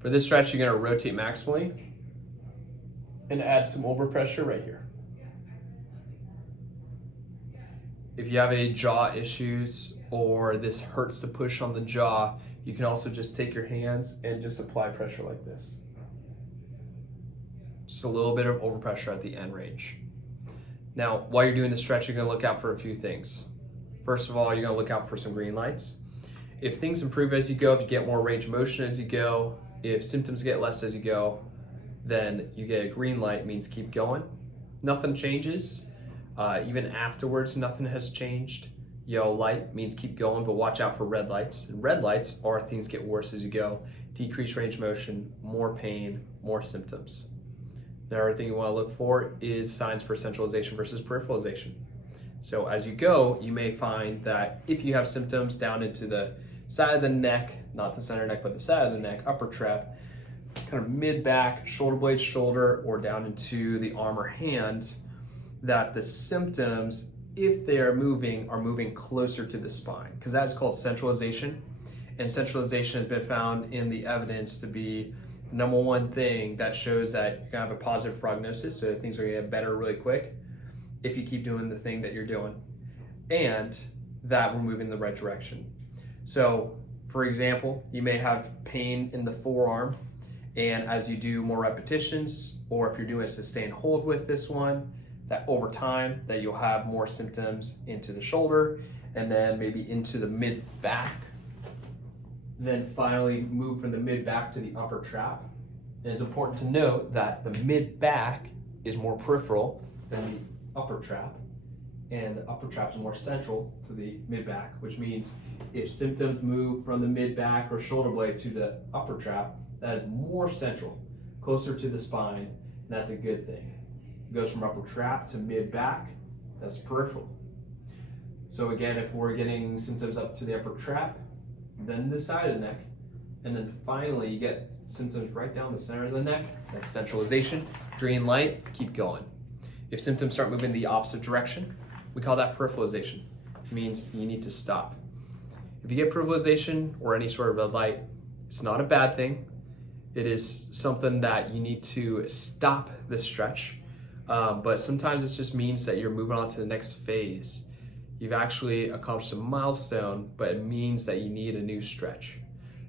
For this stretch, you're gonna rotate maximally and add some overpressure right here. If you have a jaw issues or this hurts to push on the jaw, you can also just take your hands and just apply pressure like this. Just a little bit of overpressure at the end range. Now, while you're doing the stretch, you're gonna look out for a few things. First of all, you're gonna look out for some green lights. If things improve as you go, if you get more range of motion as you go, if symptoms get less as you go, then you get a green light, means keep going. Nothing changes. Even afterwards, nothing has changed. Yellow light means keep going, but watch out for red lights. And red lights are things get worse as you go. Decreased range of motion, more pain, more symptoms. Another thing you want to look for is signs for centralization versus peripheralization. So as you go, you may find that if you have symptoms down into the side of the neck, not the center neck, but the side of the neck, upper trap, kind of mid-back, shoulder blade, shoulder, or down into the arm or hand, that the symptoms, if they are moving closer to the spine, because that's called centralization. And centralization has been found in the evidence to be the number one thing that shows that you're gonna have a positive prognosis, so things are gonna get better really quick if you keep doing the thing that you're doing, and that we're moving in the right direction. So, for example, you may have pain in the forearm, and as you do more repetitions, or if you're doing a sustained hold with this one, that over time that you'll have more symptoms into the shoulder, and then maybe into the mid-back, then finally move from the mid-back to the upper trap. And it's important to note that the mid-back is more peripheral than the upper trap, and the upper trap is more central to the mid-back, which means if symptoms move from the mid-back or shoulder blade to the upper trap, that is more central, closer to the spine, and that's a good thing. It goes from upper trap to mid-back, that's peripheral. So again, if we're getting symptoms up to the upper trap, then the side of the neck, and then finally you get symptoms right down the center of the neck, that's centralization, green light, keep going. If symptoms start moving the opposite direction, we call that peripheralization. It means you need to stop. If you get peripheralization or any sort of red light, it's not a bad thing. It is something that you need to stop the stretch, but sometimes it just means that you're moving on to the next phase. You've actually accomplished a milestone, but it means that you need a new stretch.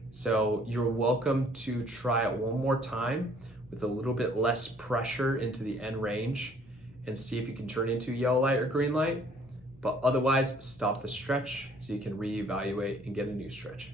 So you're welcome to try it one more time with a little bit less pressure into the end range and see if you can turn it into yellow light or green light, but otherwise stop the stretch so you can reevaluate and get a new stretch.